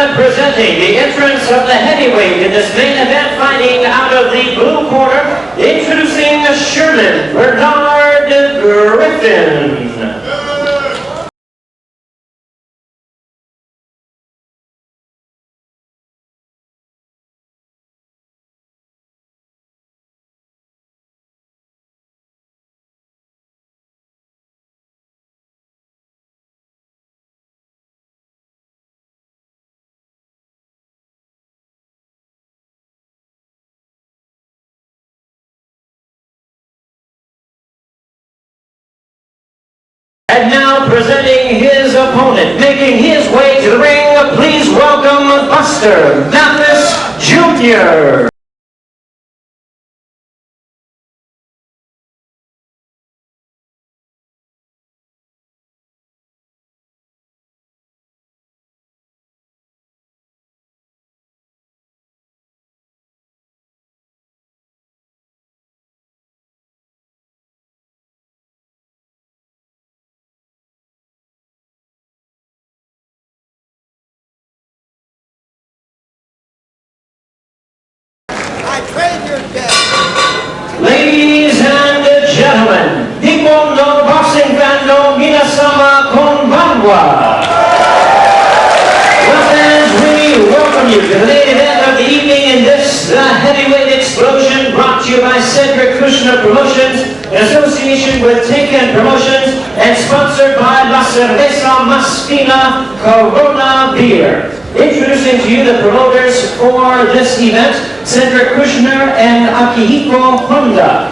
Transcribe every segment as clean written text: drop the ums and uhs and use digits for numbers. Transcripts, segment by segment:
gentlemen, presenting the entrance of the heavyweight in this main event, fighting out of the blue corner, introducing Sherman Griffin. And now presenting his opponent, making his way to the ring, please welcome Buster Mathis Jr. Ladies and gentlemen, Nippon no boxing fan no minasama konbanwa. Well, fans, we welcome you to the main event of the evening in this heavyweight explosion, brought to you by Cedric Kushner Promotions in association with Taken Promotions and sponsored by La Cerveza Más Fina Corona Beer. Introducing to you the promoters for this event, Cedric Kushner and Akihiko Honda.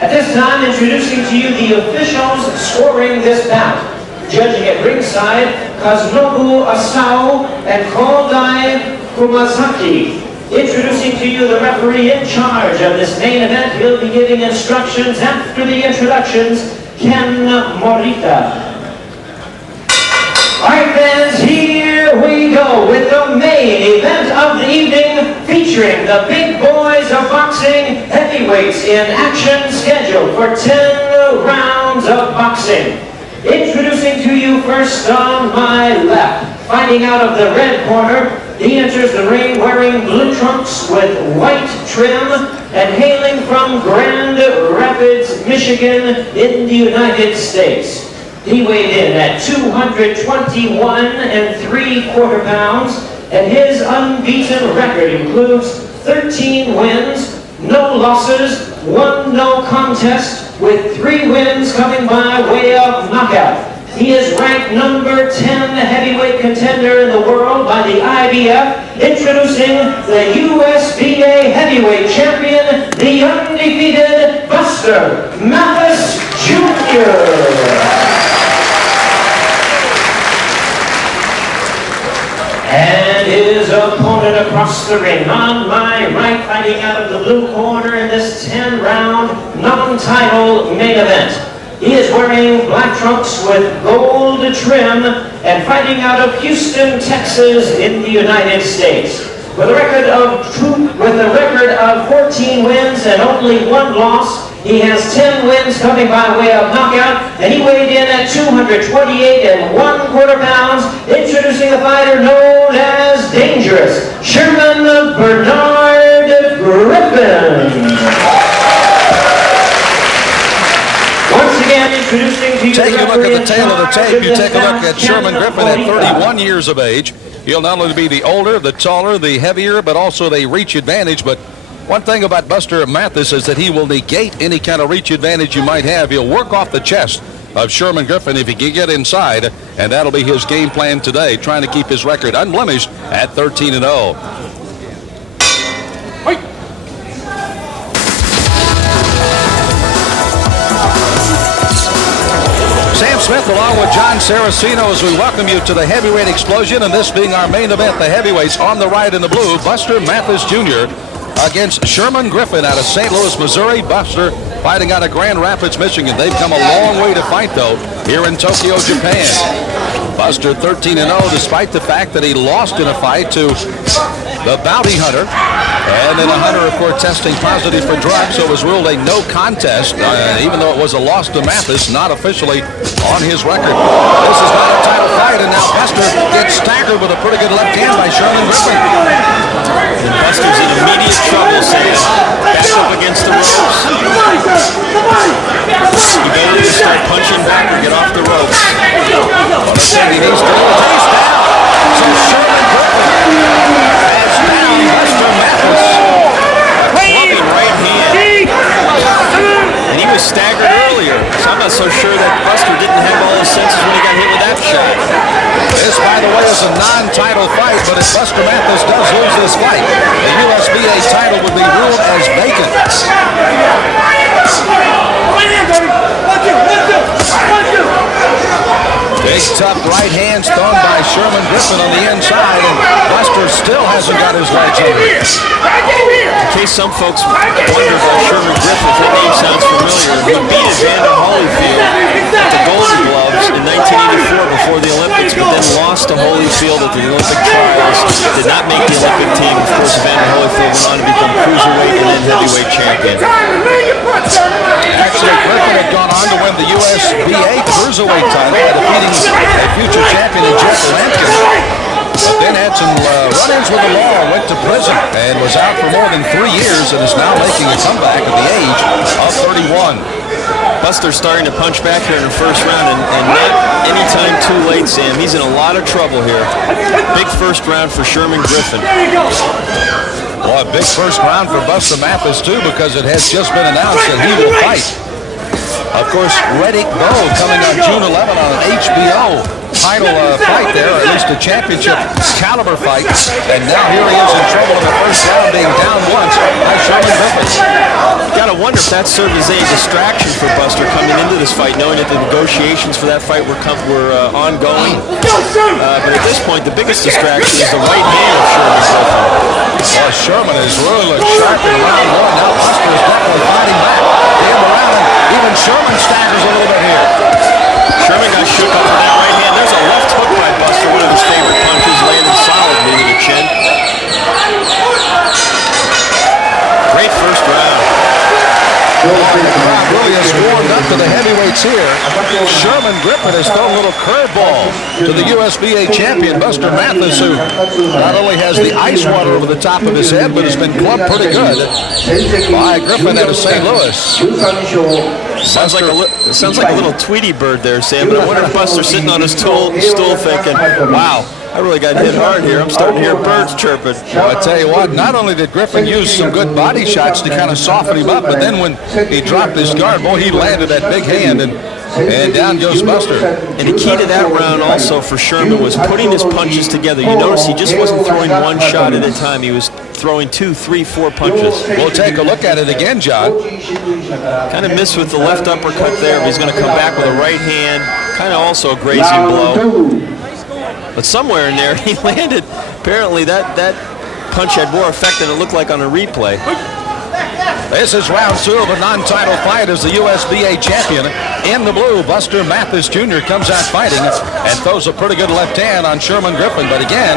At this time, introducing to you the officials scoring this bout. Judging at ringside, Kazunobu Asao and Kodai Kumazaki. Introducing to you the referee in charge of this main event. He'll be giving instructions after the introductions, Ken Morita. Alright fans, here we go with the main event of the evening, featuring the big boys of boxing, heavyweights in action, scheduled for 10 rounds of boxing. Introducing to you first on my left, fighting out of the red corner, he enters the ring wearing blue trunks with white trim and hailing from Grand Rapids, Michigan in the United States. He weighed in at 221 3/4 pounds, and his unbeaten record includes 13 wins, no losses, 1 no contest, with 3 wins coming by way of knockout. He is ranked number 10 heavyweight contender in the world by the IBF, introducing the USBA heavyweight champion, the undefeated Buster Mathis Jr. And his opponent across the ring, on my right, fighting out of the blue corner in this 10-round non-title main event. He is wearing black trunks with gold trim and fighting out of Houston, Texas in the United States. With a record of 14 wins and only 1 loss, he has 10 wins coming by way of knockout, and he weighed in at 228 1/4 pounds, introducing the fighter known as Dangerous, Sherman Griffin. Once again, introducing to you take a look at the tail of the tape. You take a look at Sherman Griffin at 31 years of age. He'll not only be the older, the taller, the heavier, but also the reach advantage. But one thing about Buster Mathis is that he will negate any kind of reach advantage you might have. He'll work off the chest of Sherman Griffin if he can get inside, and that'll be his game plan today, trying to keep his record unblemished at 13-0. Sam Smith along with John Saraceno as we welcome you to the heavyweight explosion, and this being our main event, the heavyweights. On the right in the blue, Buster Mathis Jr. against Sherman Griffin out of St. Louis, Missouri. Buster fighting out of Grand Rapids, Michigan. They've come a long way to fight, though, here in Tokyo, Japan. Buster 13-0, despite the fact that he lost in a fight to the bounty hunter And then Hunter, of course, testing positive for drugs, so it was ruled a no contest, even though it was a loss to Mathis, not officially on his record. This is not a title fight, and now Buster gets staggered with a pretty good left hand by Sherman Griffin. And Buster's in immediate trouble, Sam. Back up against the ropes. He better to start punching back or get off the ropes. Well, the thing he needs to do is he's down. So Sherman Griffin has down Buster Mathis. Clubbing right hand. And he was staggered earlier, so I'm not so sure that Buster didn't have all his senses when he got hit with that shot. This, by the way, is a non-title fight, but if Buster Mathis does lose this fight, the USBA title would be ruled as vacant. Big, tough right hands thrown by Sherman Griffin on the inside, and Buster still hasn't got his legs under it. In case some folks wonder about Sherman Griffin, that name sounds familiar. He beat Evander Holyfield at the Golden Gloves in 1984 before the Olympics, but then lost to Holyfield at the Olympic trials. Did not make the Olympic team. Of course, Evander Holyfield went on to become cruiserweight and then heavyweight champion. Actually, Griffin had gone on to win the USBA cruiserweight title by defeating a future champion in Jeff Lampkin. But then had some run-ins with the law, went to prison, and was out for more than 3 years, and is now making a comeback at the age of 31. Buster's starting to punch back here in the first round, and not any time too late, Sam. He's in a lot of trouble here. Big first round for Sherman Griffin. Well, a big first round for Buster Mathis, too, because it has just been announced that he will fight. Of course, Reddick Bowe coming on June 11 on an HBO title fight there, or at least a championship caliber fight. And now here he is in trouble in the first round, being down once by Sherman Griffin. Gotta wonder if that served as a distraction for Buster coming into this fight, knowing that the negotiations for that fight were ongoing. But at this point, the biggest distraction is the right hand of Sherman Griffin. Well, Sherman has really looked sharp in round one. Now Buster is definitely fighting back. The end of the round, even Sherman staggers a little bit here. Sherman got shook up with that right hand. There's a left hook by Buster, one of his favorite punches, landed solidly to the chin. Great first round. The crowd really has warmed up to the heavyweights here. Sherman Griffin has thrown a little curveball to the USBA champion, Buster Mathis, who not only has the ice water over the top of his head, but has been clubbed pretty good by Griffin out of St. Louis. Sounds like a little Tweety bird there, Sam, but I wonder if Buster's sitting on his stool thinking, wow, I really got hit hard here. I'm starting to hear birds chirping. Well, I tell you what, not only did Griffin use some good body shots to kind of soften him up, but then when he dropped his guard, boy, he landed that big hand, and down goes Buster. And the key to that round also for Sherman was putting his punches together. You notice he just wasn't throwing one shot at a time. He was throwing 2, 3, 4 punches. We'll take a look at it again, John. Kind of missed with the left uppercut there, but he's going to come back with a right hand. Kind of also a grazing blow. But somewhere in there, he landed. Apparently, that punch had more effect than it looked like on a replay. This is round 2 of a non-title fight as the USBA champion. In the blue, Buster Mathis Jr. comes out fighting and throws a pretty good left hand on Sherman Griffin. But again,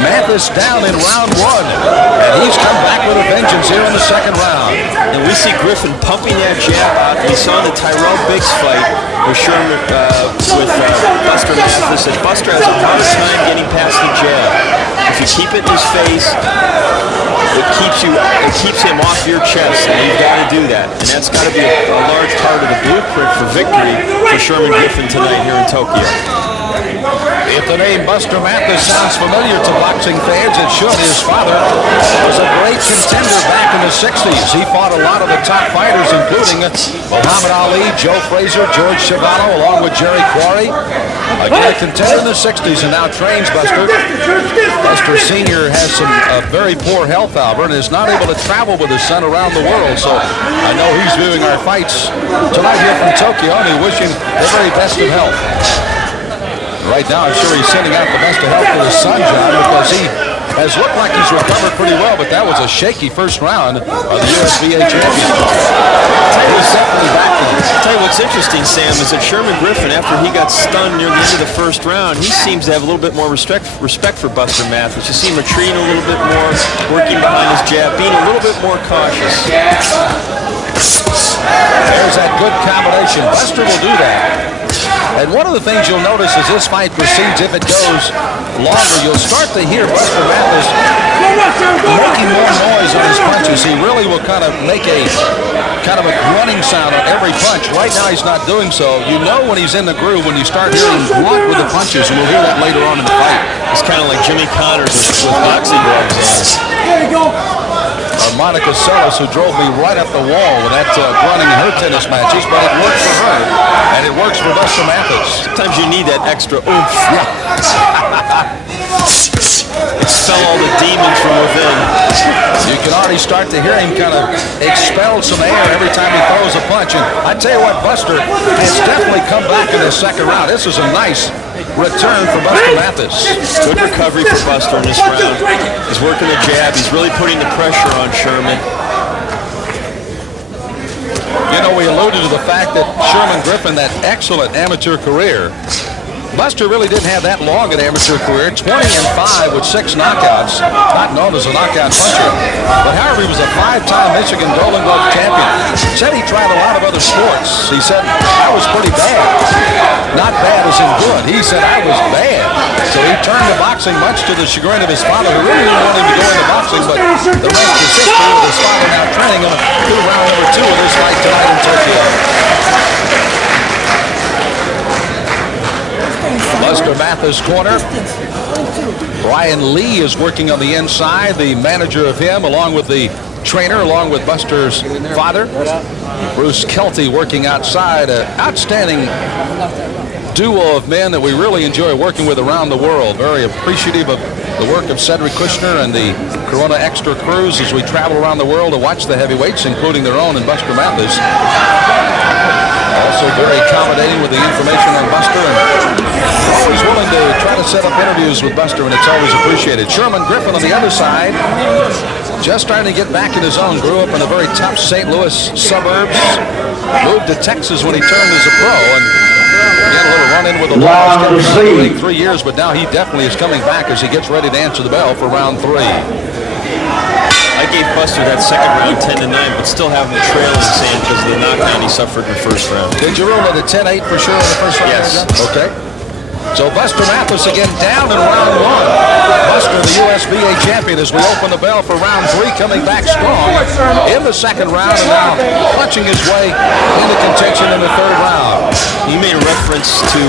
Mathis down in round 1. And he's come back with a vengeance here in the second round. And we see Griffin pumping that jab out. We saw in the Tyrell Biggs fight with Sherman, with Buster Mathis, and Buster has a hard time getting past the jab. If you keep it in his face, it keeps him off your chest, and you've got to do that. And that's got to be a large part of the blueprint for victory for Sherman Griffin tonight here in Tokyo. If the name Buster Mathis sounds familiar to boxing fans, it should. His father was a great contender back in the 60s. He fought a lot of the top fighters, including Muhammad Ali, Joe Frazier, George Chivano, along with Jerry Quarry. A great contender in the 60s and now trains Buster. Buster Sr. has some very poor health, Albert, and is not able to travel with his son around the world. So I know he's viewing our fights tonight here from Tokyo, and we wish him the very best of health. Right now, I'm sure he's sending out the best of health for his son, John, because he has looked like he's recovered pretty well, but that was a shaky first round of the USBA champion. He's definitely back in. I'll tell you what's interesting, Sam, is that Sherman Griffin, after he got stunned near the end of the first round, he seems to have a little bit more respect for Buster Mathis. You see him retreating a little bit more, working behind his jab, being a little bit more cautious. There's that good combination. Buster will do that. And one of the things you'll notice as this fight proceeds, if it goes longer, you'll start to hear Buster Mathis making more noise on his punches. He really will kind of make a grunting sound on every punch. Right now he's not doing so. You know when he's in the groove when you start hearing him grunt with the punches, and we'll hear that later on in the fight. It's kind of like Jimmy Connors with boxing gloves on. There you go. Monica Seles, who drove me right up the wall with that grunting in her tennis matches, but it works for her, and it works for Buster Mathis. Sometimes you need that extra oomph. Expel all the demons from within. You can already start to hear him kind of expel some air every time he throws a punch. And I tell you what, Buster has definitely come back in this second round. This is a nice return for Buster Mathis. Good recovery for Buster in this round. He's working the jab. He's really putting the pressure on Sherman. You know, we alluded to the fact that Sherman Griffin, that excellent amateur career, Buster really didn't have that long an amateur career, 20-5 with 6 knockouts, not known as a knockout puncher. But however, he was a 5-time Michigan Golden Glove champion. Said he tried a lot of other sports. He said, I was pretty bad. Not bad as in good. He said, I was bad. So he turned to boxing much to the chagrin of his father, who really didn't want him to go into boxing, but the rest is history with his father now training him through round number 2 of this fight tonight in Tokyo. Buster Mathis' corner. Brian Lee is working on the inside, the manager of him, along with the trainer, along with Buster's father. Bruce Kelty working outside. An outstanding duo of men that we really enjoy working with around the world. Very appreciative of the work of Cedric Kushner and the Corona Extra crews as we travel around the world to watch the heavyweights, including their own and Buster Mathis. Also very accommodating with the information on Buster, and always willing to try to set up interviews with Buster, and it's always appreciated. Sherman Griffin on the other side, just trying to get back in his own. Grew up in the very tough St. Louis suburbs. Moved to Texas when he turned as a pro, and again, a little run-in with the law. He's been 3 years, but now he definitely is coming back as he gets ready to answer the bell for round 3. I gave Buster that second round 10-9, but still have him trailing, Sam, because of the knockdown he suffered in the first round. Did you rule it a 10-8 for sure in the first round? Yes. Okay. So Buster Mathis again down in round 1. Buster, the USBA champion, as we open the bell for round 3, coming back strong in the second round and now punching his way into contention in the third round. You made a reference to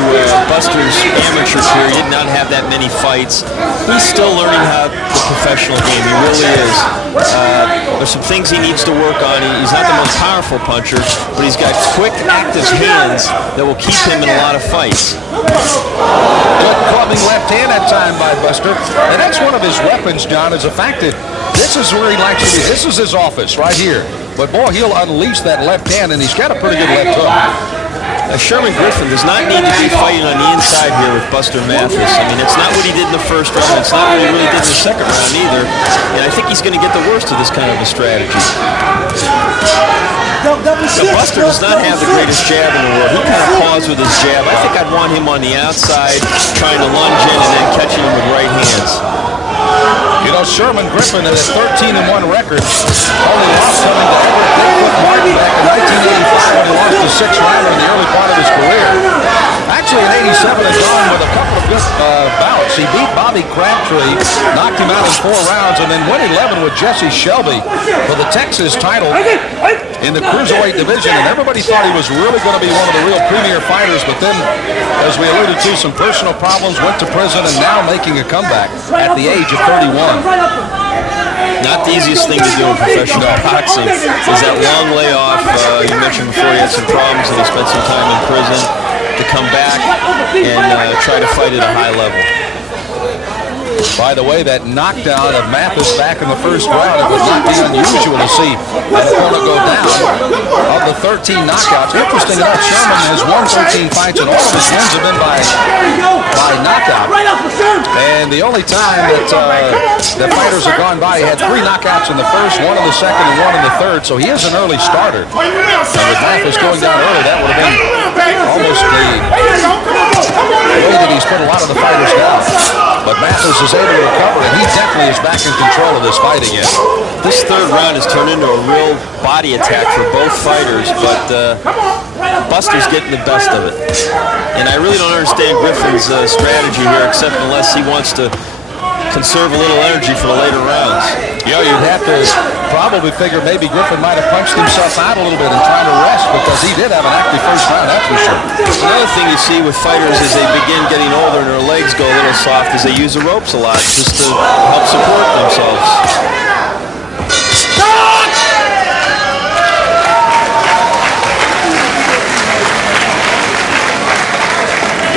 Buster's amateur career. He did not have that many fights. He's still learning how the professional game. He really is. There's some things he needs to work on. He's not the most powerful puncher, but he's got quick, active hands that will keep him in a lot of fights. Good clubbing left hand that time by Buster. And that's one of his weapons, John, is the fact that this is where he likes to be. This is his office right here. But boy, he'll unleash that left hand, and he's got a pretty good left hook. Sherman Griffin does not need to be fighting on the inside here with Buster Mathis. I mean, it's not what he did in the first round. It's not what he really did in the second round either. And I think he's going to get the worst of this kind of a strategy. Now, Buster does not have the greatest jab in the world. He kind of paws with his jab. I think I'd want him on the outside, trying to lunge in and then catching him with right hands. You know, Sherman Griffin has a 13-1 record. Only lost coming to Everett Bigfoot Martin back in 1985 when he lost the 6th rounder in the early part of his career. Actually, in 87 has gone with a couple of good bouts. He beat Bobby Crabtree, knocked him out in 4 rounds, and then went 11 with Jesse Shelby for the Texas title in the cruiserweight division. And everybody thought he was really going to be one of the real premier fighters, but then, as we alluded to, some personal problems, went to prison, and now making a comeback at the age of 31. Not the easiest thing to do in professional boxing is that long layoff. You mentioned before he had some problems and he spent some time in prison to come back and try to fight at a high level. By the way, that knockdown of Mathis back in the first round, it would not be unusual to see an opponent go down. Of the 13 knockouts, interesting enough, Sherman has won 13 fights, and all of his wins have been by knockout. And the only time that the fighters have gone by, he had 3 knockouts in the first, 1 in the second, and 1 in the third, so he is an early starter. And with Mathis going down early, that would have been almost the way that he's put a lot of the fighters down. But Mathis is able to recover, and he definitely is back in control of this fight again. This third round has turned into a real body attack for both fighters, but Buster's getting the best of it. And I really don't understand Griffin's strategy here, except unless he wants to conserve a little energy for the later rounds. Yeah, you'd have to probably figure maybe Griffin might have punched himself out a little bit and trying to rest, because he did have an active first round, that's for sure. Another thing you see with fighters as they begin getting older and their legs go a little soft is they use the ropes a lot just to help support themselves.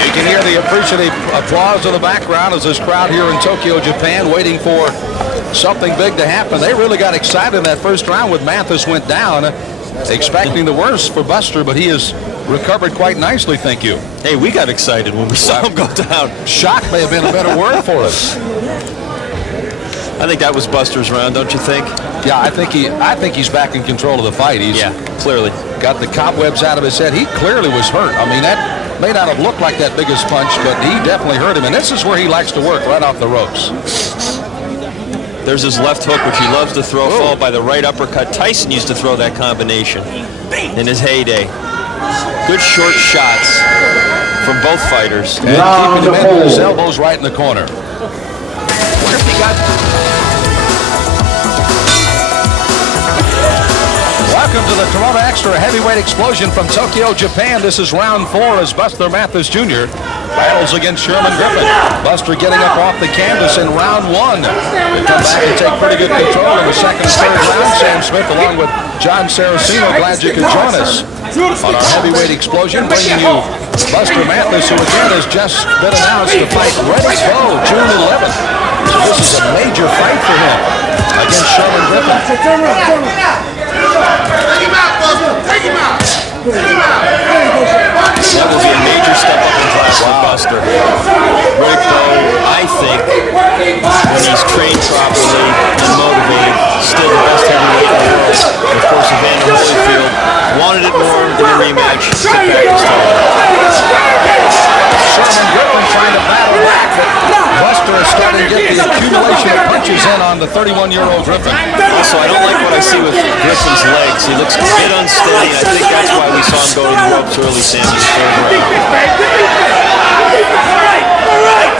You can hear the appreciative applause in the background as this crowd here in Tokyo, Japan, waiting for something big to happen. They really got excited in that first round when Mathis went down, expecting the worst for Buster, but he has recovered quite nicely, thank you. Hey, we got excited when we saw him go down. Shock may have been a better word for us. I think that was Buster's round, don't you think? Yeah, I think he's back in control of the fight. He's clearly got the cobwebs out of his head. He clearly was hurt. I mean, that may not have looked like that biggest punch, but he definitely hurt him. And this is where he likes to work, right off the ropes. There's his left hook, which he loves to throw, followed by the right uppercut. Tyson used to throw that combination in his heyday. Good short shots from both fighters. And keeping him in, his elbows right in the corner. What if he got... Welcome to the Toronto Extra Heavyweight Explosion from Tokyo, Japan. This is round 4 as Buster Mathis Jr. battles against Sherman Griffin. Buster getting up off the canvas in round 1. They come back and take pretty good control in the second and third round. Sam Smith along with John Saraceno, glad you could join us on our Heavyweight Explosion, bringing you Buster Mathis, who again has just been announced to fight Ready Go June 11th. So this is a major fight for him against Sherman Griffin. Take him out, Buster! Take him out! Take him out! That will be a major step up in class for Buster. Rick, though, I think, when he's trained properly and motivated, still the best heavyweight in the world. And of course, Evander Holyfield wanted it more in a rematch. Sit back and start. Sherman Griffin trying to battle back, but Buster is starting to get the accumulation of punches in on the 31-year-old Griffin. Also, I don't like what I see with Griffin's legs. He looks a bit unsteady. I think that's why we saw him go to the ropes early, Sam, in the third round.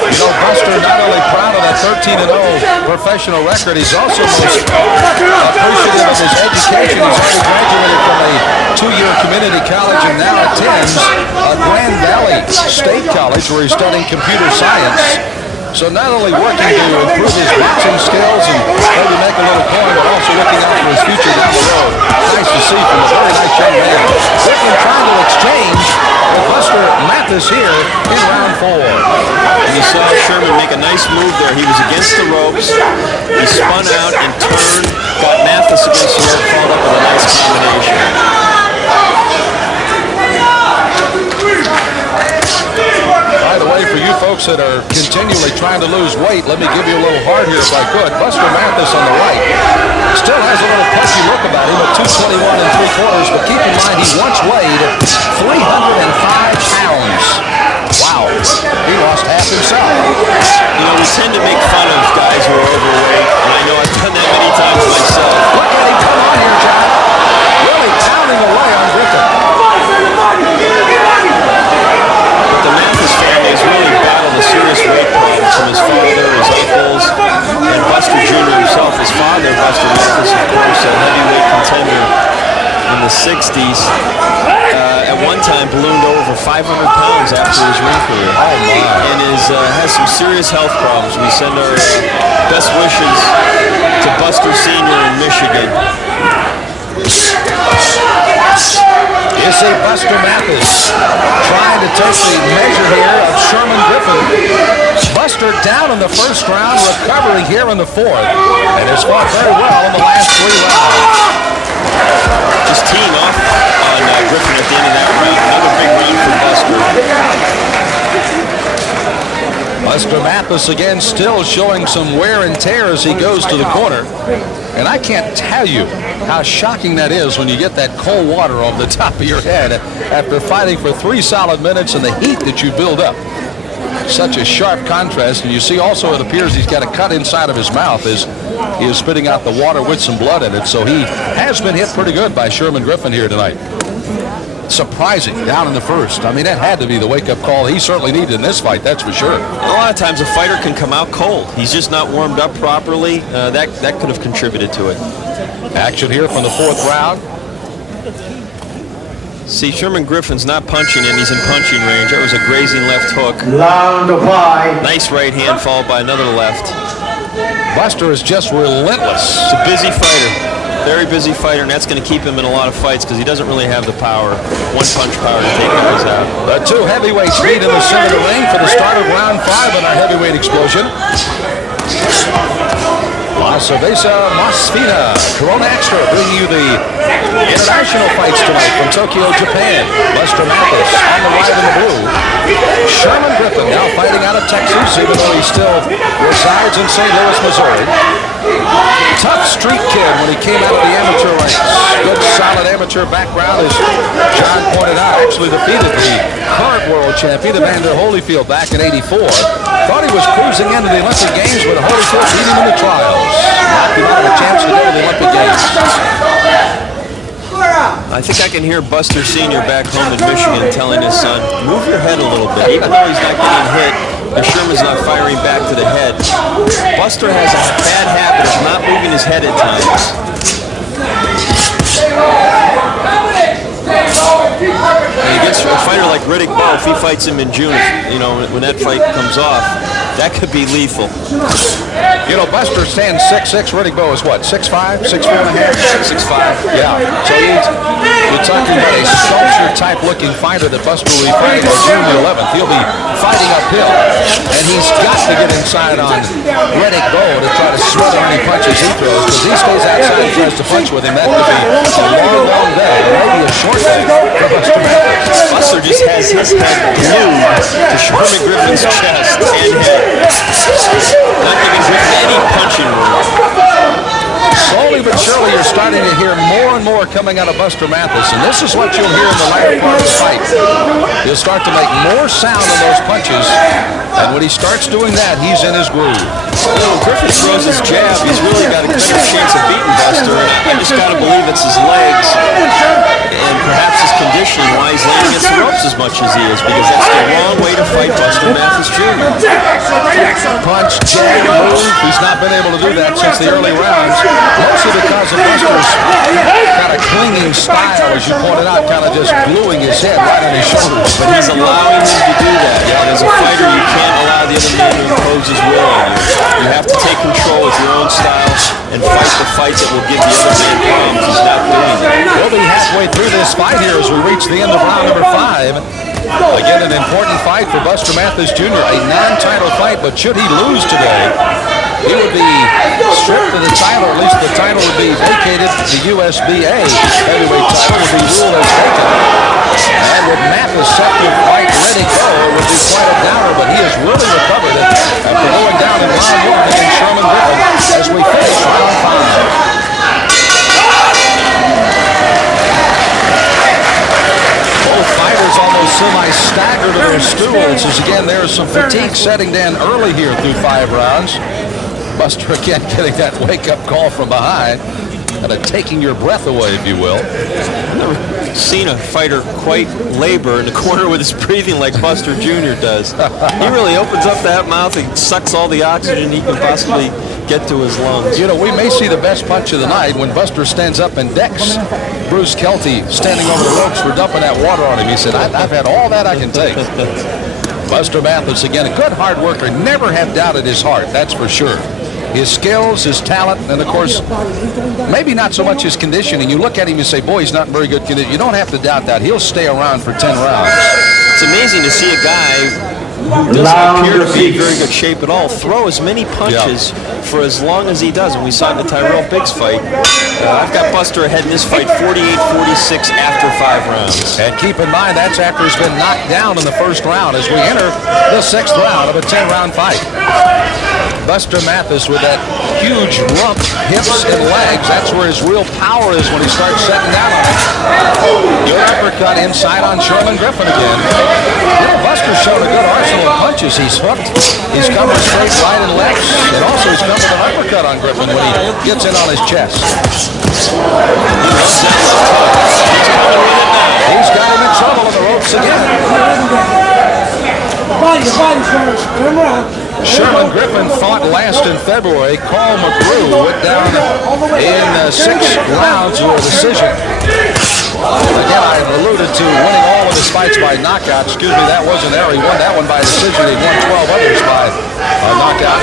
You know, Buster not only proud of that 13-0 professional record, he's also most appreciative of his education. He's already graduated from a 2-year community college and now attends Grand Valley State College, where he's studying computer science. So not only working to improve his boxing skills and maybe make a little coin, but also looking out for his future down the road. Nice to see from a very nice young man. Griffin trying to exchange with Buster Mathis here in round 4. And you saw Sherman make a nice move there. He was against the ropes. He spun out and turned, got Mathis against the rope, followed up with a nice combination. By the way, for you folks that are continually trying to lose weight, let me give you a little heart here if I could. Buster Mathis on the right still has a little punchy look about him at 221 3/4, but keep in mind he once weighed 305 pounds. Wow, he lost half himself. You know, we tend to make fun of guys who are overweight, and I know I've done that many times myself. Look at him come on here, John. Really pounding away on Griffin. But the Mathis family has really battled a serious weight problem from his father, his uncles, and Buster Jr. himself. His father, Buster Mathis, of course, a heavyweight contender in the 60s. At one time ballooned over 500 pounds after his ring career. Oh my. And has some serious health problems. We send our best wishes to Buster Sr. in Michigan. You see Buster Mathis trying to take the measure here of Sherman Griffin. Buster down in the the first round, recovering here in the fourth, and has fought very well in the last 3 rounds. Just teeing off on Griffin at the end of that round. Another big round for Buster. Buster Mathis again still showing some wear and tear as he goes to the corner. And I can't tell you how shocking that is when you get that cold water over the top of your head after fighting for 3 solid minutes and the heat that you build up. Such a sharp contrast. And you see also it appears he's got a cut inside of his mouth as he is spitting out the water with some blood in it. So he has been hit pretty good by Sherman Griffin here tonight. Surprising down in the first. I mean, that had to be the wake-up call he certainly needed in this fight, that's for sure. A lot of times a fighter can come out cold. He's just not warmed up properly. That could have contributed to it. Action here from the fourth round. See, Sherman Griffin's not punching and he's in punching range. That was a grazing left hook. Nice right hand followed by another left. Buster is just relentless. He's a busy fighter. Very busy fighter, and that's going to keep him in a lot of fights because he doesn't really have the power, one-punch power to take guys out. The 2 heavyweights meet in the center of the ring for the start of round 5 in our heavyweight explosion. La Cerveza Masfina, Corona Extra, bringing you the international fights tonight from Tokyo, Japan. Buster Mathis on the white and the blue. Sherman Griffin now fighting out of Texas, even though he still resides in St. Louis, Missouri. Tough street kid when he came out of the amateur ranks. Good, solid amateur background, as John pointed out. Actually defeated the current world champion, Evander Holyfield, back in '84. Thought he was cruising into the Olympic Games, but Holyfield beat him in the trials. Knocked him out of a chance to go to the Olympic Games. I think I can hear Buster Sr. back home in Michigan telling his son, move your head a little bit. Even though he's not getting hit, and Sherman's not firing back to the head, Buster has a bad habit of not moving his head at times. And against a fighter like Riddick Bowe, if he fights him in June, when that fight comes off, that could be lethal. You know, Buster stands 6'6". Riddick Bowe is what, 6'5", 6'4 and a half? 6'5". Yeah. So you're talking about a sculpture-type looking fighter that Buster will be fighting on June the 11th. He'll be fighting uphill, and he's got to get inside on Riddick Bowe to try to smother any punches he throws, because he stays outside and tries to punch with him. That could be a long, long day, or maybe a short day for Buster Mathis. Buster just has his head glued to Sherman Griffin's chest and head. Not giving Griffin any punching room. Slowly but surely, you're starting to hear more and more coming out of Buster Mathis, and this is what you'll hear in the latter part of the fight. He'll start to make more sound on those punches, and when he starts doing that, he's in his groove. When Griffin throws his jab, he's really got a better chance of beating Buster, and I just got to believe it's his legs and perhaps his conditioning why he's laying against the ropes as much as he is, because that's the wrong way to fight Buster Mathis Jr. Punch, jab, move. He's not been able to do that since the early rounds, mostly because of Buster's kind of clinging style, as you pointed out, kind of just gluing his head right on his shoulders. But he's allowing him to do that. Yeah, as a fighter, you can't allow the other man to impose his will on you. You have to take control of your own style and fight the fight that will give the other man problems. He's not doing that. We'll be halfway through this fight here as we reach the end of round number 5. Again, an important fight for Buster Mathis Jr., a non-title fight, but should he lose today, he would be stripped of the title, or at least the title would be vacated. The USBA heavyweight title would be ruled as vacant. And with Mathis set to fight Riddick Bowe, it would be quite a downer, but he has really recovered it after going down in round 1 against Sherman Griffin as we finish round 5. Both fighters almost semi-staggered to their stools as, again, there's some fatigue setting in early here through 5 rounds. Buster again getting that wake-up call from behind, kind of taking your breath away, if you will. I've never seen a fighter quite labor in the corner with his breathing like Buster Jr. does. He really opens up that mouth and sucks all the oxygen he can possibly get to his lungs. You know, we may see the best punch of the night when Buster stands up and decks Bruce Kelty standing over the ropes for dumping that water on him. He said, I've had all that I can take. Buster Mathis, again, a good hard worker. Never have doubted his heart, that's for sure. His skills, his talent, and of course, maybe not so much his conditioning. You look at him and say, boy, he's not in very good condition. You don't have to doubt that. He'll stay around for 10 rounds. It's amazing to see a guy Doesn't appear to be in very good shape at all. Throw as many punches for as long as he does. And we saw it in the Tyrell Biggs fight. I've got Buster ahead in this fight, 48-46 after 5 rounds. And keep in mind, that's after he's been knocked down in the first round as we enter the 6th round of a 10-round fight. Buster Mathis with that huge rump, hips, and legs. That's where his real power is when he starts setting down on it. Good uppercut inside on Sherman Griffin again. You know, Buster's shown a good arsenal of punches. He's hooked. He's coming straight right and left. And also he's coming with an uppercut on Griffin when he gets in on his chest. He's got him in trouble on the ropes again. Sherman Griffin fought last in February. Carl McGrew went down in 6 rounds with a decision. Again, I alluded to winning all of his fights by knockout. Excuse me, that wasn't there. He won that one by decision. He won 12 others by knockout.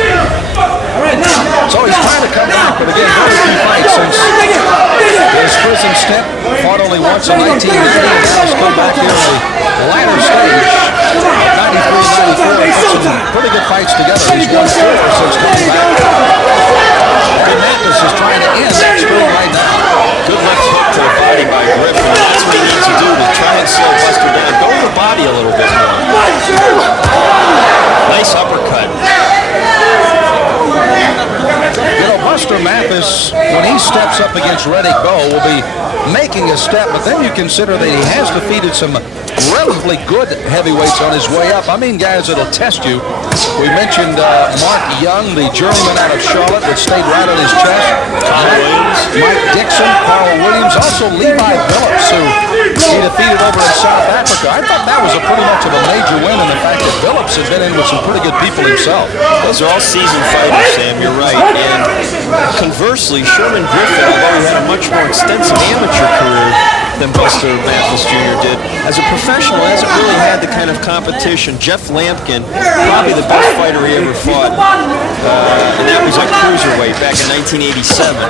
So he's trying to come back, but again, very few fights since his prison stint. Fought only once in 1990, and now he's come back here in the latter stage. 93, 94, put some pretty good fights together. He's won 4 since coming back. And Mathis is trying to end that streak right now. Good left hook to the body by Griffin. That's what he needs to do to try and slow Buster down. Go to the body a little bit more. Nice uppercut. You know, Buster Mathis, when he steps up against Reddick Bowe, will be making a step, but then you consider that he has defeated some relatively good heavyweights on his way up. I mean, guys that'll test you. We mentioned Mark Young, the journeyman out of Charlotte, that stayed right on his chest. Mike Dixon, Carl Williams, also Levi Phillips, who he defeated over in South Africa. I thought that was a pretty much of a major win in the fact that Phillips had been in with some pretty good people himself. Those are all seasoned fighters, Sam, you're right. And conversely, Sherman Griffin, although he had a much more extensive amateur career than Buster Mathis Jr. did, as a professional, hasn't really had the kind of competition. Jeff Lampkin, probably the best fighter he ever fought, and that was at cruiserweight back in 1987.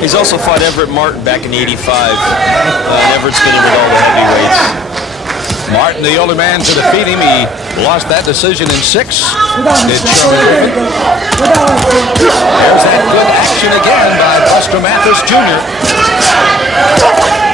He's also fought Everett Martin back in '85. Everett's been in with all the heavyweights. Martin, the only man to defeat him. He lost that decision in 6. Did Sherman Griffin. There's that good action again by Buster Mathis Jr.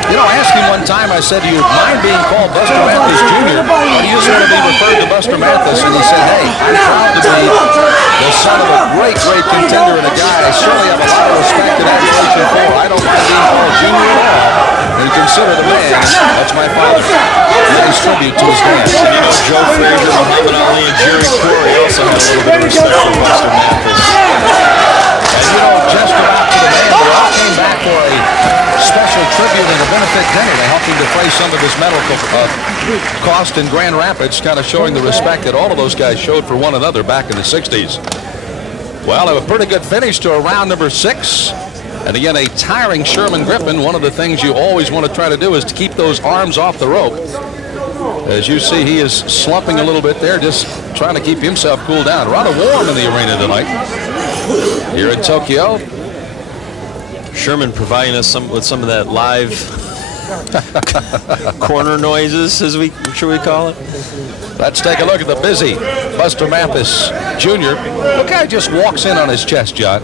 You know, I asked him one time, I said, do you mind being called Buster Mathis Jr., or do you just want to be referred to Buster Mathis? And he said, hey, I'm proud to be the son of a great, great contender and a guy I certainly have a lot of respect and admiration for. I don't mind being called Junior at all. And consider the man, that's my father. Nice tribute to his dad. And you know, Joe Frazier, Muhammad Ali, and Jerry Corey also had a little bit of respect for Buster Mathis. And you know, just about to the man, they all came back for a special tribute and a benefit dinner to help him defray some of his medical cost in Grand Rapids, kind of showing the respect that all of those guys showed for one another back in the 60s. Well, a pretty good finish to a round number 6. And again, a tiring Sherman Griffin. One of the things you always want to try to do is to keep those arms off the rope. As you see, he is slumping a little bit there, just trying to keep himself cooled down. Rather warm in the arena tonight here in Tokyo. Sherman providing us with some of that live corner noises, as should we call it? Let's take a look at the busy Buster Mathis Jr. Look how he just walks in on his chest, John.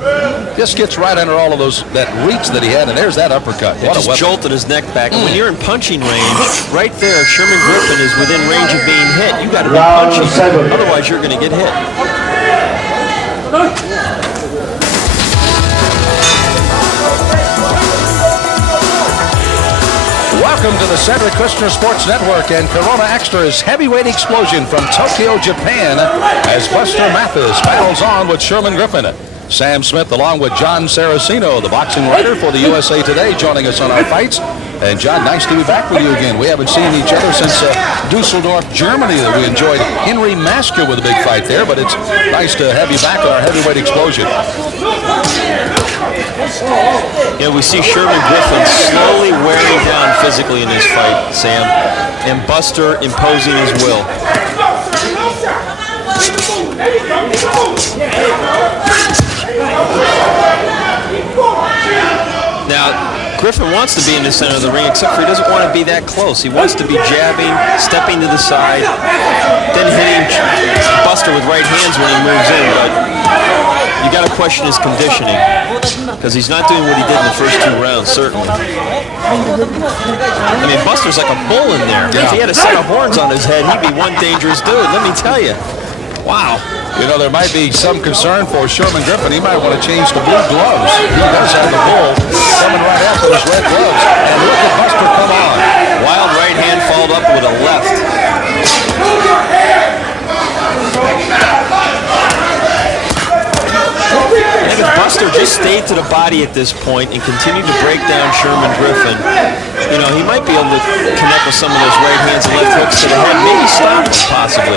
Just gets right under all of that reach that he had, and there's that uppercut. It just jolted his neck back. And when you're in punching range, right there, Sherman Griffin is within range of being hit. You got to be punching, otherwise you're going to get hit. Welcome to the Cedric Kushner Sports Network and Corona Extra's heavyweight explosion from Tokyo, Japan, as Buster Mathis battles on with Sherman Griffin. Sam Smith along with John Saraceno, the boxing writer for the USA Today, joining us on our fights. And John, nice to be back with you again. We haven't seen each other since Dusseldorf, Germany, that we enjoyed Henry Masker with a big fight there, but it's nice to have you back on our heavyweight explosion. Yeah, we see Sherman Griffin slowly wearing down physically in this fight, Sam, and Buster imposing his will. Now, Griffin wants to be in the center of the ring, except for he doesn't want to be that close. He wants to be jabbing, stepping to the side, then hitting Buster with right hands when he moves in. But you got to question his conditioning, because he's not doing what he did in the first 2 rounds, certainly. I mean, Buster's like a bull in there. Yeah. If he had a set of horns on his head, he'd be one dangerous dude, let me tell you. Wow. You know, there might be some concern for Sherman Griffin. He might want to change to blue gloves. He does have the bull coming right after his red gloves. And look at Buster come on. Wild right hand followed up with a left. I think if Buster just stayed to the body at this point and continued to break down Sherman Griffin, you know, he might be able to connect with some of those right hands and left hooks to the head. Maybe stop him, possibly.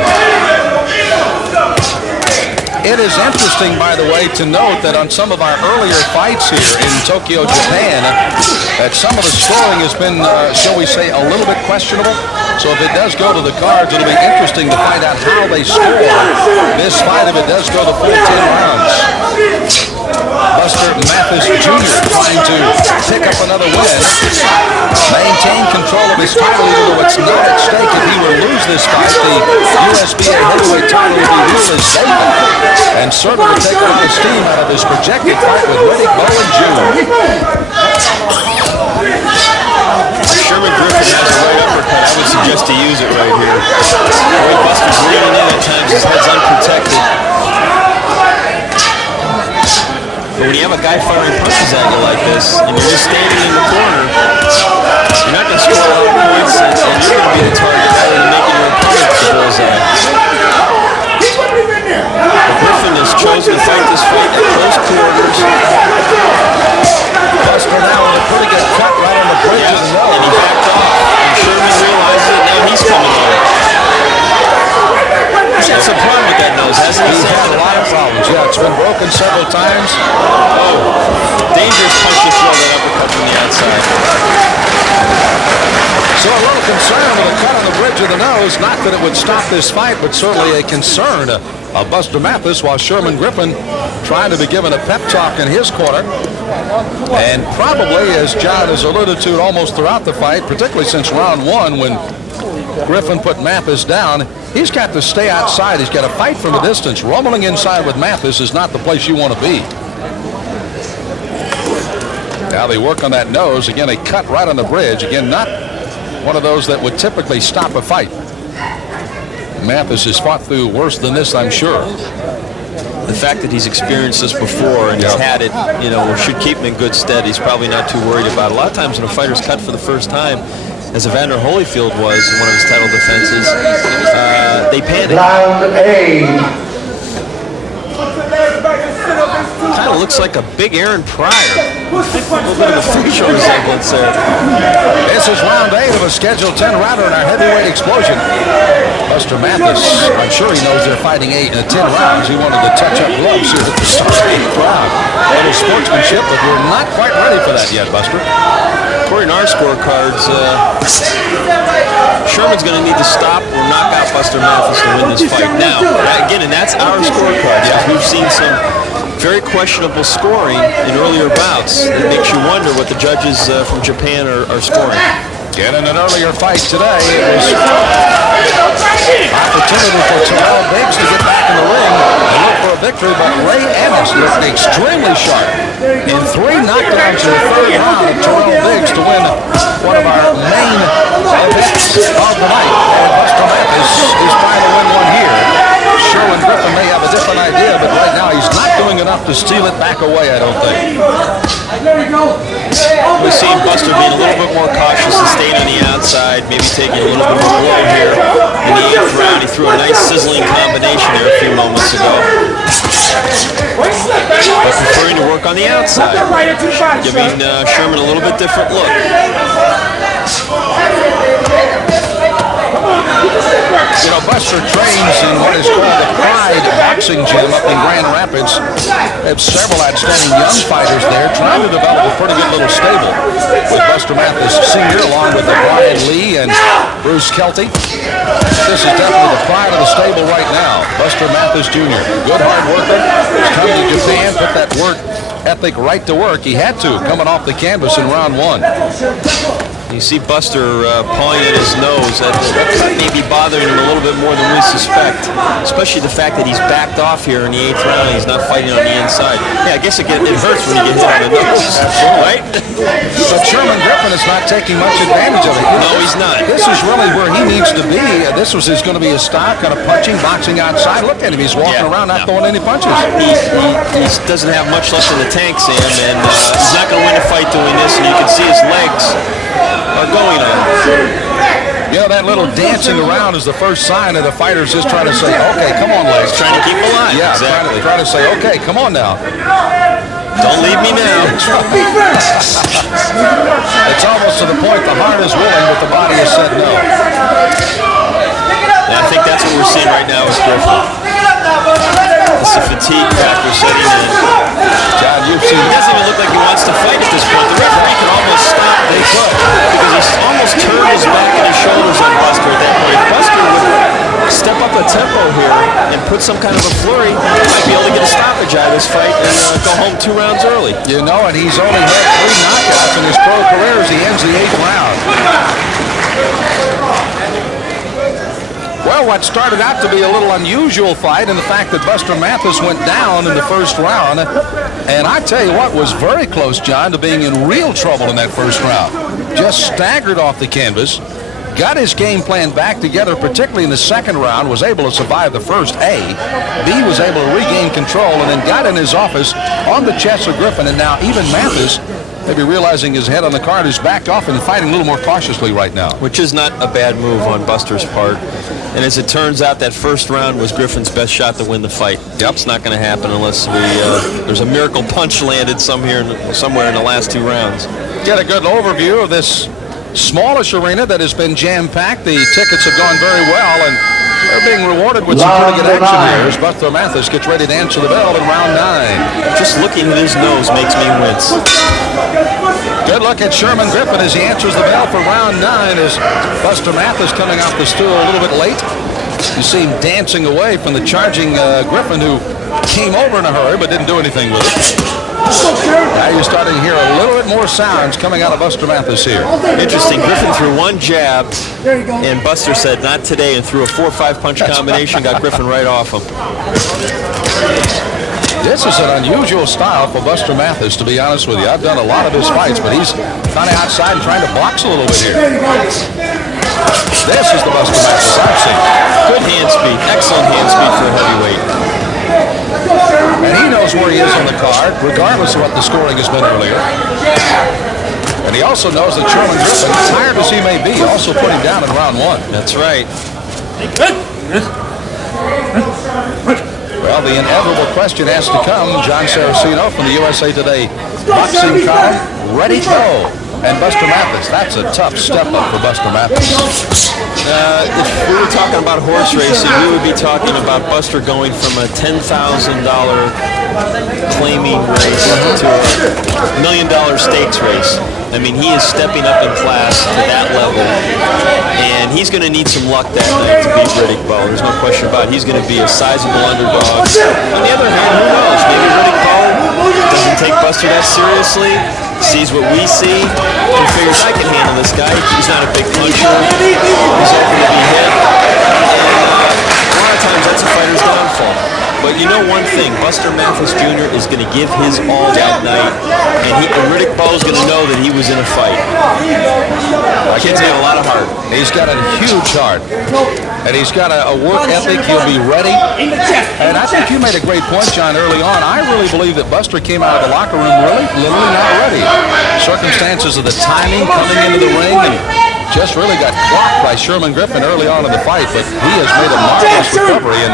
It is interesting, by the way, to note that on some of our earlier fights here in Tokyo, Japan, that some of the scoring has been, shall we say, a little bit questionable. So if it does go to the cards, it'll be interesting to find out how they score this fight if it does go the full 10 rounds. Buster Mathis Jr. trying to pick up another win, maintain control of his title even though it's not at stake. If he were to lose this fight, the USBA heavyweight title would be ruled as vacant, and certainly take a lot of steam out of this projected fight with Riddick Bowen Jr. Sherman Griffin has a right uppercut. I would suggest to use it right here. The way Buster's leaning in at times, his head's unprotected. But when you have a guy firing punches at you like this, and you're just standing in the corner, you're not going to score a lot of points, and you're going to be the target rather than making your opponent the bullseye. But Griffin has chosen to fight this fight at close quarters. Buster now with a pretty good cut right on the bridge of the nose. And he backed off, and Sherman realizes it, now he's coming on. He's had some problem with that nose, hasn't he? He's had a lot of problems. Yeah, it's been broken several times. Oh, dangerous punch to throw that uppercut from the outside. So a little concern with a cut on the bridge of the nose. Not that it would stop this fight, but certainly a concern of Buster Mathis, while Sherman Griffin trying to be given a pep talk in his corner. And probably, as John has alluded to almost throughout the fight, particularly since round 1 when Griffin put Mathis down, he's got to stay outside. He's got to fight from a distance. Rumbling inside with Mathis is not the place you want to be. Now they work on that nose. Again, a cut right on the bridge. Again, not one of those that would typically stop a fight. Mathis has fought through worse than this, I'm sure. The fact that he's experienced this before and he's had it, you know, should keep him in good stead. He's probably not too worried about it. A lot of times when a fighter's cut for the first time, as Evander Holyfield was in one of his title defenses, they panic. Round A. Kind of looks like a big Aaron Pryor. A little bit of a facial resemblance there. This is round 8 of a scheduled 10 rounder in our heavyweight explosion. Buster Mathis, I'm sure he knows they're fighting 10 rounds. He wanted to touch up gloves here at the start of the crowd. A little sportsmanship, but we're not quite ready for that yet, Buster. According to our scorecards, Sherman's going to need to stop or knock out Buster Mathis to win this fight. Now, again, and that's our scorecards. Yeah. We've seen some very questionable scoring in earlier bouts. It makes you wonder what the judges from Japan are scoring. And in an earlier fight today, it was opportunity for Terrell Biggs to get back in the ring and look for a victory, but Ray Ennis looked extremely sharp in 3 knockdowns in the 3rd round of Terrell Biggs to win one of our main events of the night. And Buster Mathis is trying to win one here. Sherman Griffin may have a different idea, but right now he's not doing enough to steal it back away, I don't think. We've seen Buster being a little bit more cautious and staying on the outside, maybe taking a little bit more blow here. In the 8th round, he threw a nice sizzling combination there a few moments ago. But preferring to work on the outside, giving Sherman a little bit different look. You know, Buster trains in what is called the Pride Boxing Gym up in Grand Rapids. They have several outstanding young fighters there trying to develop a pretty good little stable with Buster Mathis Sr. along with Brian Lee and Bruce Kelty. This is definitely the pride of the stable right now. Buster Mathis Jr., good hard worker, has come to Japan, put that work ethic right to work. He had to, coming off the canvas in round 1. You see Buster pawing at his nose. That may be bothering him a little bit more than we suspect, especially the fact that he's backed off here in the 8th round. He's not fighting on the inside. Yeah, I guess it hurts when you get hit on the nose, right? But Sherman Griffin is not taking much advantage of it. No, he's not. This is really where he needs to be. This was going to be his style, kind of punching, boxing outside. Look at him. He's walking around not throwing any punches. He doesn't have much left in the tank, Sam, and he's not going to win a fight doing this, and you can see his legs are going on. Yeah, that little dancing around is the first sign of the fighters just trying to say, okay, come on, legs. Trying to keep him alive. Yeah, exactly. trying to say, okay, come on now. Don't leave me now. It's almost to the point the heart is willing, but the body has said no. And I think that's what we're seeing right now is Griffin. It's the fatigue factor setting in. John, you've seen He doesn't even look like he wants to fight at this point. The referee can almost stop. They could, because he's almost turned his back and his shoulders on Buster at that point. If Buster would step up the tempo here and put some kind of a flurry, he might be able to get a stoppage out of this fight and go home 2 rounds early. You know, and he's only had 3 knockouts in his pro career as he ends the 8th round. Well, what started out to be a little unusual fight in the fact that Buster Mathis went down in the first round. And I tell you what, was very close, John, to being in real trouble in that first round. Just staggered off the canvas, got his game plan back together, particularly in the second round, was able to survive the first A. B was able to regain control and then got in his office on the chest of Griffin. And now even Mathis, maybe realizing his head on the card, is backed off and fighting a little more cautiously right now. Which is not a bad move on Buster's part. And as it turns out, that first round was Griffin's best shot to win the fight. Yep. It's not going to happen unless there's a miracle punch landed somewhere in the last 2 rounds. Get a good overview of this smallish arena that has been jam-packed. The tickets have gone very well, and they're being rewarded with some pretty good action here as Buster Mathis gets ready to answer the bell in round 9. Just looking at his nose makes me wince. Good look at Sherman Griffin as he answers the bell for round 9 as Buster Mathis coming off the stool a little bit late. You see him dancing away from the charging Griffin, who came over in a hurry but didn't do anything with it. Now you're starting to hear a little bit more sounds coming out of Buster Mathis here. Interesting. Griffin threw 1 jab, and Buster said, not today, and threw a 4 or 5 punch combination, got Griffin right off him. This is an unusual style for Buster Mathis, to be honest with you. I've done a lot of his fights, but he's kind of outside and trying to box a little bit here. This is the Buster Mathis I've seen. Good hand speed. Excellent hand speed for a heavyweight. And he knows where he is on the card, regardless of what the scoring has been earlier. And he also knows that Sherman Griffin, tired as he may be, also put him down in round 1. That's right. Well, the inevitable question has to come. John Saraceno from the USA Today boxing column, ready to go. And Buster Mathis, that's a tough step up for Buster Mathis. If we were talking about horse racing, we would be talking about Buster going from a $10,000 claiming race to a $1 million stakes race. I mean, he is stepping up in class to that level, and he's going to need some luck that night to beat Riddick Bowe. There's no question about it. He's going to be a sizable underdog. On the other hand, who knows? Maybe Riddick Bowe doesn't take Buster that seriously, sees what we see, and figures, I can handle this guy. He's not a big puncher. He's open to be hit. And a lot of times that's a fighter's downfall. But you know one thing, Buster Mathis Jr. is going to give his all that night, and Riddick Bowe is going to know that he was in a fight. The kid's got a lot of heart. He's got a huge heart, and he's got a work ethic. He'll be ready. And I think you made a great point, John, early on. I really believe that Buster came out of the locker room literally not ready. Circumstances of the timing coming into the ring, and just really got clocked by Sherman Griffin early on in the fight, but he has made a marvelous recovery and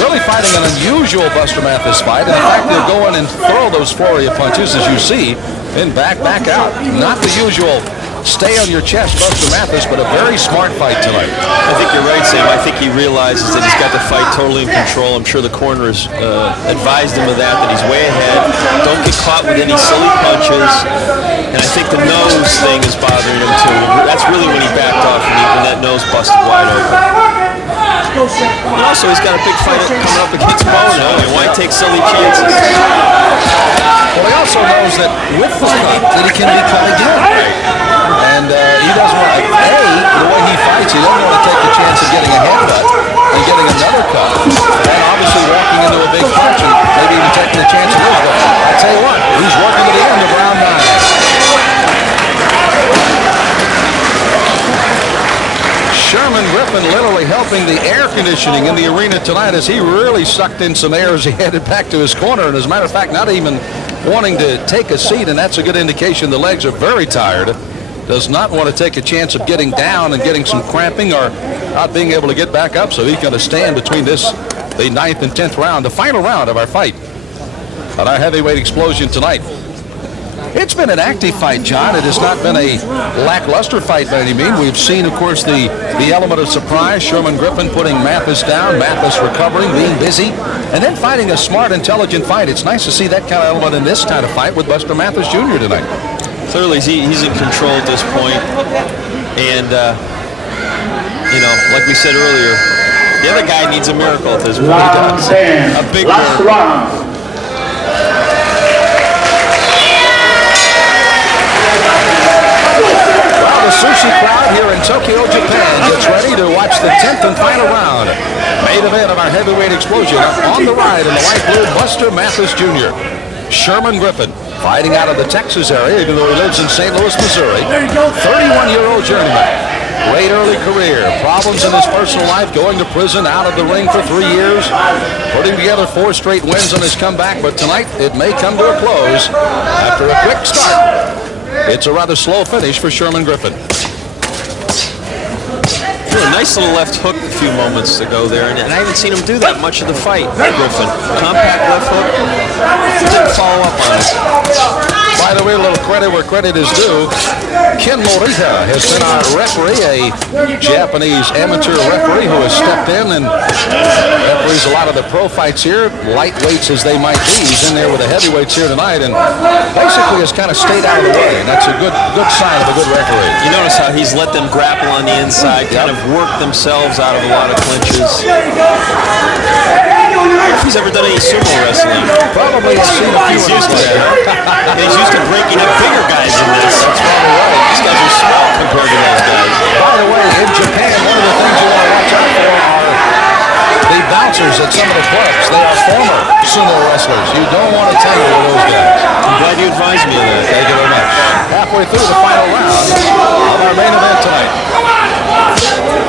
really fighting an unusual Buster Mathis fight. In fact, he'll go in and throw those flurry of punches, as you see, and back out. Not the usual stay on your chest Buster Mathis, but a very smart fight tonight. I think you're right, Sam. I think he realizes that he's got the fight totally in control. I'm sure the corner has advised him of that he's way ahead. Don't get caught with any silly punches. And I think the nose thing is bothering him too. That's really when he backed off and when that nose busted wide open. And also, he's got a big fight coming up against Bo now, and why take silly chances? Well, he also knows that with the cut that he can be cut again. And he doesn't want to, the way he fights, he doesn't want to take the chance of getting a head cut and getting another cut. And obviously walking into a big punch and maybe even taking the chance of losing. But I tell you what, he's working to the end of round 9. Sherman Griffin literally helping the air conditioning in the arena tonight as he really sucked in some air as he headed back to his corner. And as a matter of fact, not even wanting to take a seat, and that's a good indication the legs are very tired. Does not want to take a chance of getting down and getting some cramping or not being able to get back up. So he's going to stand between the 9th and 10th round, the final round of our fight on our heavyweight explosion tonight. It's been an active fight, John. It has not been a lackluster fight by any means. We've seen, of course, the element of surprise. Sherman Griffin putting Mathis down, Mathis recovering, being busy, and then fighting a smart, intelligent fight. It's nice to see that kind of element in this kind of fight with Buster Mathis Jr. tonight. Clearly, he's in control at this point. And, like we said earlier, the other guy needs a miracle at this point. A big miracle. The sushi crowd here in Tokyo, Japan gets ready to watch the 10th and final round. Main event of our heavyweight explosion. On the ride in the light blue, Buster Mathis Jr. Sherman Griffin fighting out of the Texas area, even though he lives in St. Louis, Missouri. 31-year-old journeyman. Great early career. Problems in his personal life, going to prison, out of the ring for 3 years. Putting together 4 straight wins on his comeback, but tonight it may come to a close after a quick start. It's a rather slow finish for Sherman Griffin. A nice little left hook a few moments ago there, and I haven't seen him do that much of the fight, Griffin. Compact left hook, didn't follow up on it. By the way, a little credit where credit is due. Ken Morita has been our referee, a Japanese amateur referee who has stepped in and referees a lot of the pro fights here, lightweights as they might be. He's in there with the heavyweights here tonight and basically has kind of stayed out of the way, and that's a good sign of a good referee. You notice how he's let them grapple on the inside, kind of work themselves out of a lot of clinches. If he's ever done any sumo wrestling, probably has seen a few. He's used to that. He's used to breaking up bigger guys than this. That's probably right. These guys are small compared to those guys. By the way, in Japan, one of the things you want to watch out for are the bouncers at some of the clubs. They are former sumo wrestlers. You don't want to tangle with those guys. I'm glad you advised me of that. Thank you very much. Halfway through the final round of our main event tonight.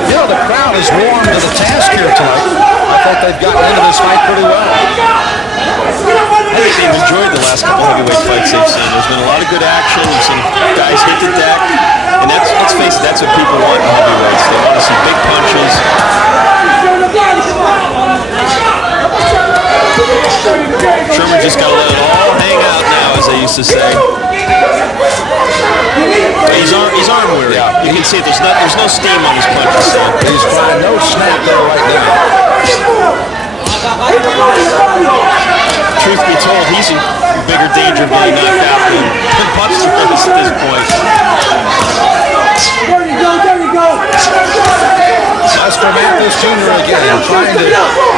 You know, the crowd is warm to the task here tonight. I think they've gotten into this fight pretty well. I think they've enjoyed the last couple heavyweight fights they've seen. There's been a lot of good action. We've seen guys hit the deck. And let's face it, that's what people want in heavyweights. They want to see big punches. Sherman just got to let it all hang out now, as they used to say. He's arm weary. Yeah. You can see it. There's no steam on his punches. So. He's trying no snap there right now. Truth be told, he's in bigger danger of getting knocked out than Buster is at this point. Buster Mathis Jr. again, trying to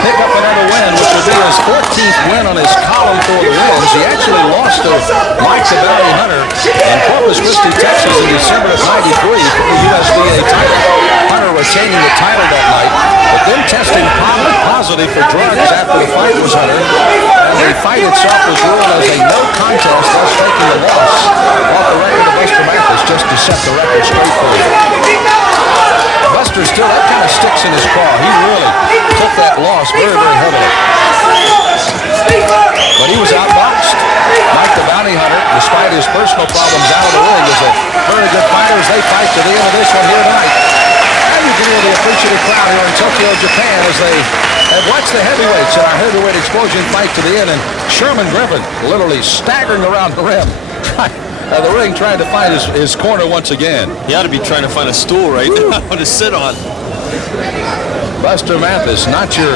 pick up another win, which will be his 14th win on his column for the wins. He actually lost to Mike the Bounty Hunter in Corpus Christi, Texas in December of '93 for the USDA title. Hunter retaining the title that night, but then testing positive for drugs after the fight was Hunter. And the fight itself was ruled as a no contest, thus taking the loss off the record of Buster Mathis, just to set the record straight for you. Buster still, that kind of sticks in his craw. He really took that loss very, very heavily. But he was outboxed. Mike the Bounty Hunter, despite his personal problems out of the ring, is a very good fighter as they fight to the end of this one here tonight. And you can hear the appreciative crowd here in Tokyo, Japan, as they have watched the heavyweights in our heavyweight explosion fight to the end. And Sherman Griffin literally staggering around the rim. The ring trying to find his corner once again. He ought to be trying to find a stool right now to sit on. Buster Mathis, not your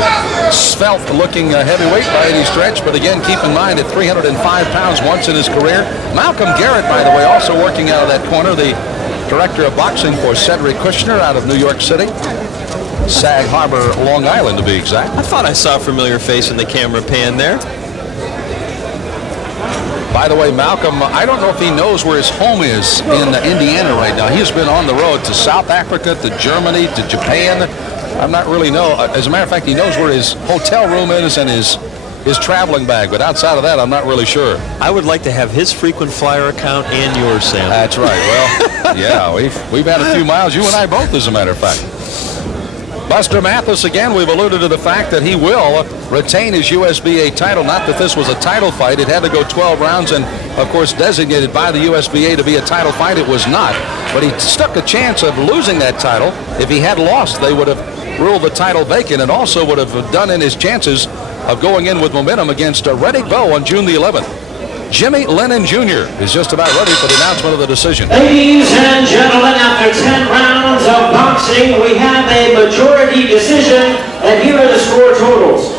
svelte-looking heavyweight by any stretch, but again, keep in mind at 305 pounds once in his career. Malcolm Garrett, by the way, also working out of that corner, the director of boxing for Cedric Kushner out of New York City. Sag Harbor, Long Island, to be exact. I thought I saw a familiar face in the camera pan there. By the way, Malcolm, I don't know if he knows where his home is in Indiana right now. He's been on the road to South Africa, to Germany, to Japan. I'm not really know. As a matter of fact, he knows where his hotel room is and his traveling bag. But outside of that, I'm not really sure. I would like to have his frequent flyer account and yours, Sam. That's right. Well, yeah, we've had a few miles, you and I both, as a matter of fact. Buster Mathis, again, we've alluded to the fact that he will retain his USBA title. Not that this was a title fight. It had to go 12 rounds and, of course, designated by the USBA to be a title fight. It was not. But he stuck a chance of losing that title. If he had lost, they would have ruled the title vacant and also would have done in his chances of going in with momentum against Reddick Bowe on June the 11th. Jimmy Lennon Jr. is just about ready for the announcement of the decision. Ladies and gentlemen, after 10 rounds of boxing, we have a majority decision, and here are the score totals.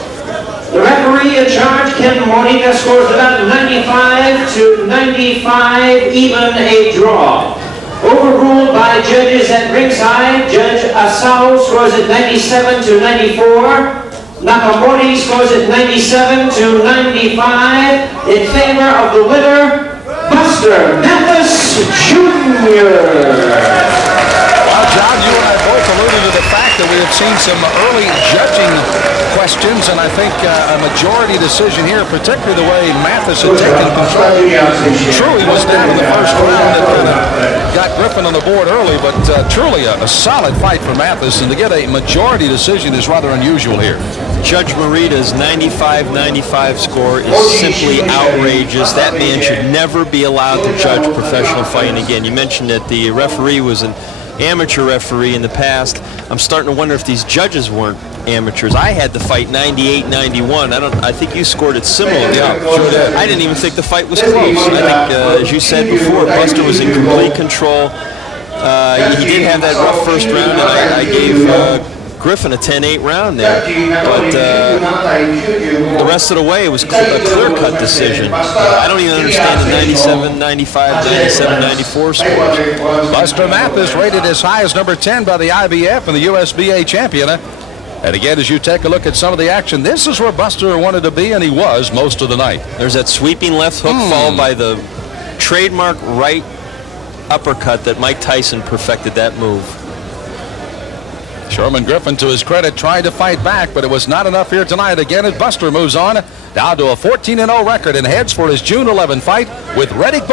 The referee in charge, Ken Monica, scores about 95 to 95, even a draw. Overruled by judges at ringside, Judge Asao scores at 97 to 94. Nakamori scores at 97 to 95 in favor of the winner, Buster Mathis Jr. Well, John, you and I both alluded to the fact that we have seen some early judging questions, and I think a majority decision here, particularly the way Mathis had taken control. Truly was down in the first round that kind of got Griffin on the board early, but truly a solid fight for Mathis, and to get a majority decision is rather unusual here. Judge Morita's 95-95 score is simply outrageous. That man should never be allowed to judge professional fighting again. You mentioned that the referee was an amateur referee in the past. I'm starting to wonder if these judges weren't amateurs. I had the fight 98-91. I think you scored it similarly. Yeah, sure did. I didn't even think the fight was close. I think, as you said before, Buster was in complete control. He did have that rough first round, and I gave Griffin a 10-8 round there, but the rest of the way it was a clear-cut decision. I don't even understand the 97-95, 97-94 scores. Buster Mathis rated as high as number 10 by the IBF and the USBA champion. And again, as you take a look at some of the action, this is where Buster wanted to be, and he was most of the night. There's that sweeping left hook followed by the trademark right uppercut that Mike Tyson perfected that move. Sherman Griffin, to his credit, tried to fight back, but it was not enough here tonight. Again, as Buster moves on down to a 14-0 record and heads for his June 11 fight with Reddick Bowe.